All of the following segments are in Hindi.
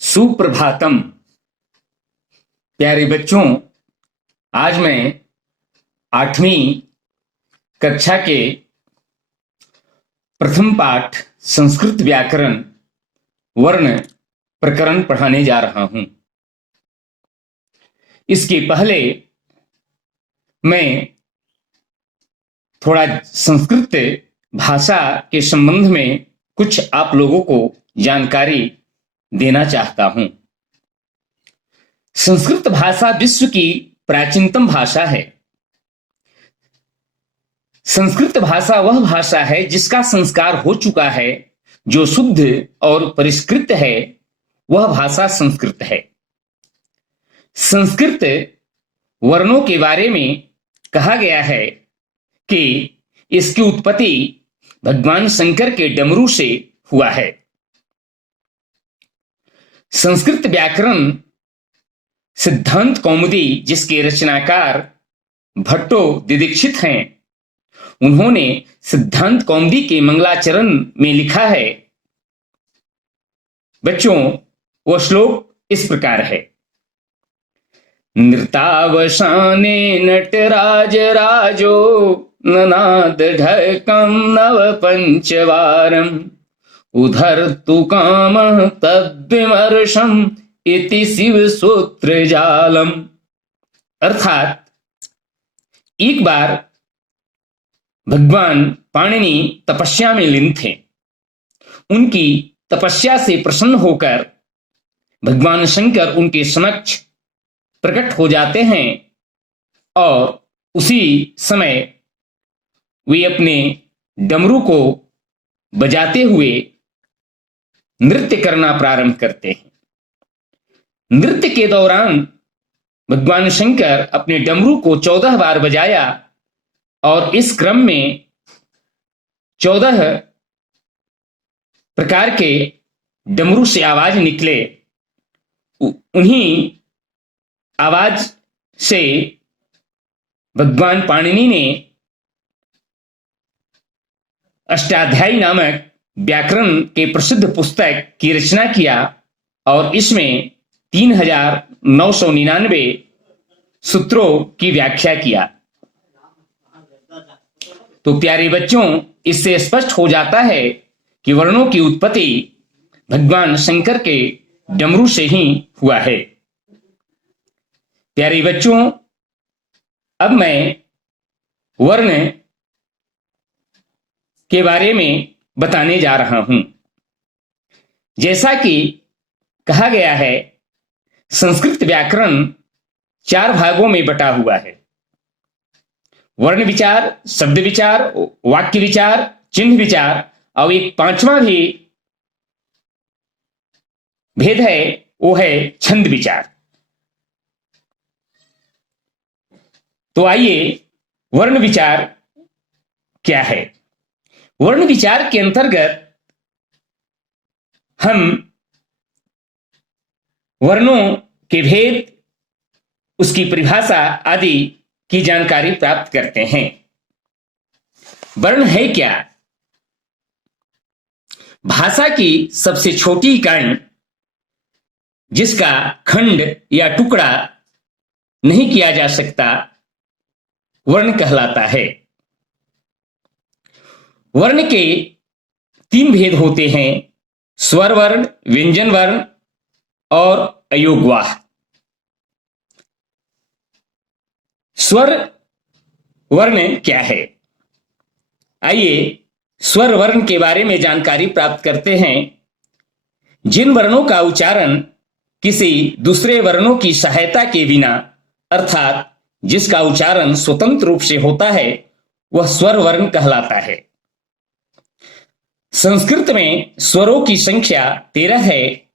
सुप्रभातम। प्यारे बच्चों, आज मैं 8वीं कक्षा के प्रथम पाठ संस्कृत व्याकरण वर्ण प्रकरण पढ़ाने जा रहा हूं। इसके पहले मैं थोड़ा संस्कृत भाषा के संबंध में कुछ आप लोगों को जानकारी देना चाहता हूं। संस्कृत भाषा विश्व की प्राचीनतम भाषा है। संस्कृत भाषा वह भाषा है जिसका संस्कार हो चुका है, जो शुद्ध और परिष्कृत है, वह भाषा संस्कृत है। संस्कृत वर्णों के बारे में कहा गया है कि इसकी उत्पत्ति भगवान शंकर के डमरू से हुआ है। संस्कृत व्याकरण सिद्धांत कौमुदी, जिसके रचनाकार भट्टो दिदीक्षित हैं, उन्होंने सिद्धांत कौमुदी के मंगलाचरण में लिखा है। बच्चों, वह श्लोक इस प्रकार है। नृतावसाने नटराज राजो ननाद ढकम नव पंचवारम उधर तु काम तद्विमर्शम इति शिव सूत्र जालम। अर्थात एक बार भगवान पाणिनि तपस्या में लीन थे। उनकी तपस्या से प्रसन्न होकर भगवान शंकर उनके समक्ष प्रकट हो जाते हैं और उसी समय वे अपने डमरू को बजाते हुए नृत्य करना प्रारंभ करते हैं। नृत्य के दौरान भगवान शंकर अपने डमरू को 14 बार बजाया और इस क्रम में 14 प्रकार के डमरू से आवाज निकले। उन्हीं आवाज से भगवान पाणिनि ने अष्टाध्यायी नामक व्याकरण के प्रसिद्ध पुस्तक की रचना किया और इसमें 3999 सूत्रों की व्याख्या किया। तो प्यारे बच्चों, इससे स्पष्ट हो जाता है कि वर्णों की उत्पत्ति भगवान शंकर के डमरू से ही हुआ है। प्यारे बच्चों, अब मैं वर्ण के बारे में बताने जा रहा हूं। जैसा कि कहा गया है, संस्कृत व्याकरण 4 भागों में बटा हुआ है। वर्ण विचार, शब्द विचार, वाक्य विचार, चिन्ह विचार और एक 5वां भी भेद है, वो है छंद विचार। तो आइए, वर्ण विचार क्या है? वर्ण विचार के अंतर्गत हम वर्णों के भेद, उसकी परिभाषा आदि की जानकारी प्राप्त करते हैं। वर्ण है क्या? भाषा की सबसे छोटी इकाई, जिसका खंड या टुकड़ा नहीं किया जा सकता, वर्ण कहलाता है। वर्ण के 3 भेद होते हैं: स्वर वर्ण, व्यंजन वर्ण और अयोगवाह। स्वर वर्ण क्या है? आइए स्वर वर्ण के बारे में जानकारी प्राप्त करते हैं। जिन वर्णों का उच्चारण किसी दूसरे वर्णों की सहायता के बिना, अर्थात जिसका उच्चारण स्वतंत्र रूप से होता है, वह स्वर वर्ण कहलाता है। संस्कृत में स्वरों की संख्या 13 है।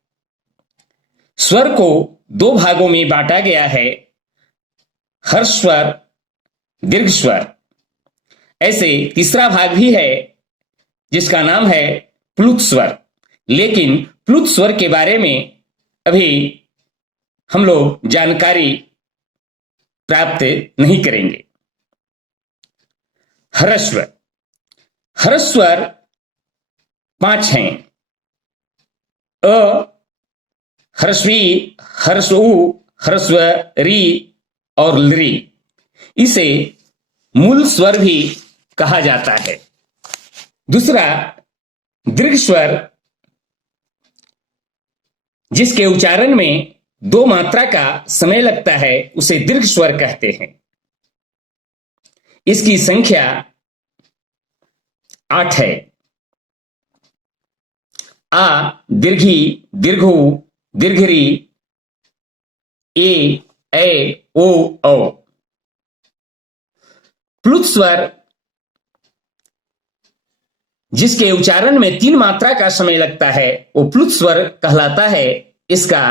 स्वर को 2 भागों में बांटा गया है: हर्ष स्वर, दीर्घ स्वर। ऐसे तीसरा भाग भी है जिसका नाम है प्लुत स्वर, लेकिन प्लुत स्वर के बारे में अभी हम लोग जानकारी प्राप्त नहीं करेंगे। ह्रस्व। ह्रस्वर 5 हैं: अ, ह्रस्वी, ह्रस्व, ह्रस्व, री और लृ। इसे मूल स्वर भी कहा जाता है। दूसरा, दीर्घ स्वर जिसके उच्चारण में 2 मात्रा का समय लगता है उसे दीर्घ स्वर कहते हैं। इसकी संख्या 8 है। आ, दीर्घी, दीर्घो, दीर्घरी, ए, ओ। प्लुत स्वर जिसके उच्चारण में 3 मात्रा का समय लगता है वो प्लुत स्वर कहलाता है। इसका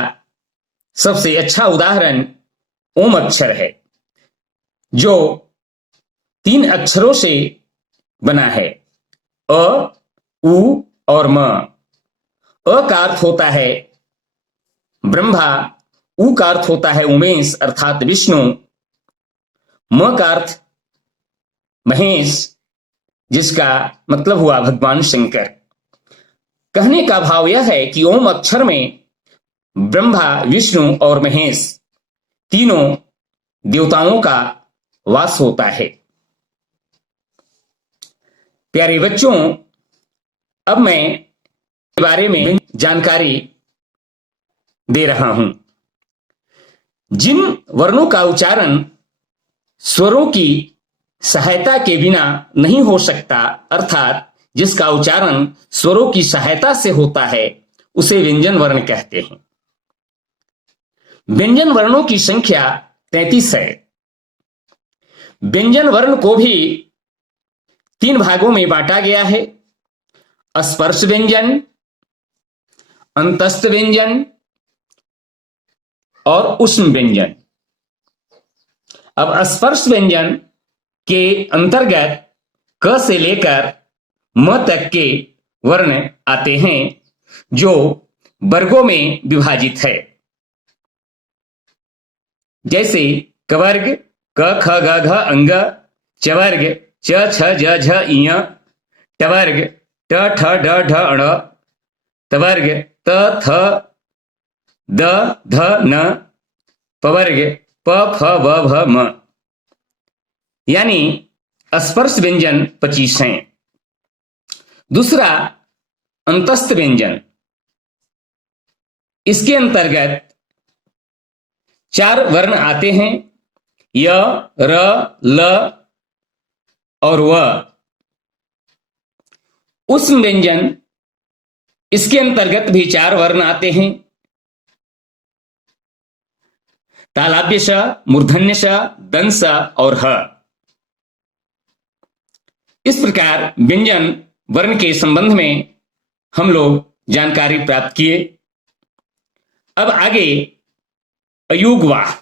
सबसे अच्छा उदाहरण ओम अक्षर है जो 3 अक्षरों से बना है, अ, उ और म। अ का अर्थ होता है ब्रह्मा, उ का अर्थ होता है उमेश अर्थात विष्णु, म का अर्थ महेश जिसका मतलब हुआ भगवान शंकर। कहने का भाव यह है कि ओम अक्षर में ब्रह्मा, विष्णु और महेश तीनों देवताओं का वास होता है। प्यारे बच्चों, अब मैं के बारे में जानकारी दे रहा हूं। जिन वर्णों का उच्चारण स्वरों की सहायता के बिना नहीं हो सकता, अर्थात जिसका उच्चारण स्वरों की सहायता से होता है, उसे व्यंजन वर्ण कहते हैं। व्यंजन वर्णों की संख्या 33 है। व्यंजन वर्ण को भी 3 भागों में बांटा गया है: स्पर्श व्यंजन, अंतस्थ व्यंजन और उष्म व्यंजन। अब स्पर्श व्यंजन के अंतर्गत क से लेकर म तक के वर्ण आते हैं जो वर्गों में विभाजित है, जैसे कवर्ग क ख ग घ अंग, चवर्ग च छ ज झ इय, टवर्ग ट ठ ड ढ अण, तवर्ग त थ द ध न, पवर्ग प फ ब भ म। यानी स्पर्श व्यंजन 25 हैं। दूसरा, अंतस्थ व्यंजन। इसके अंतर्गत 4 वर्ण आते हैं: य, र, ल और व। उष्म व्यंजन, इसके अंतर्गत भी 4 वर्ण आते हैं: तालाब्य श, मूर्धन्य श, दंस और ह। इस प्रकार व्यंजन वर्ण के संबंध में हम लोग जानकारी प्राप्त किए। अब आगे अयोगवाह।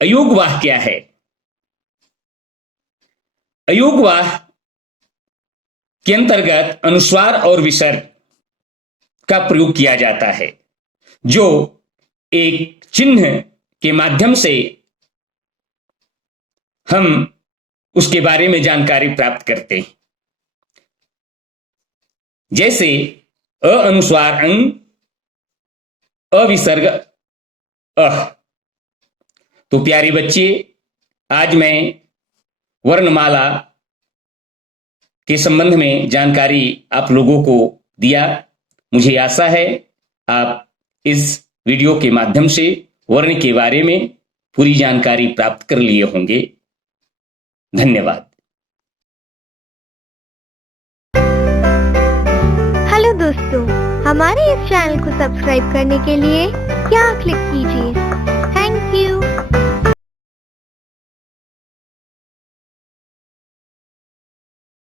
अयोगवाह क्या है? अयोगवाह के अंतर्गत अनुस्वार और विसर्ग का प्रयोग किया जाता है, जो एक चिन्ह के माध्यम से हम उसके बारे में जानकारी प्राप्त करते हैं। जैसे अ अनुस्वार अंग, अविसर्ग अह। तो प्यारे बच्चे, आज मैं वर्णमाला के संबंध में जानकारी आप लोगों को दिया। मुझे आशा है आप इस वीडियो के माध्यम से वर्ण के बारे में पूरी जानकारी प्राप्त कर लिए होंगे। धन्यवाद। हेलो दोस्तों, हमारे इस चैनल को सब्सक्राइब करने के लिए यहाँ क्लिक कीजिए।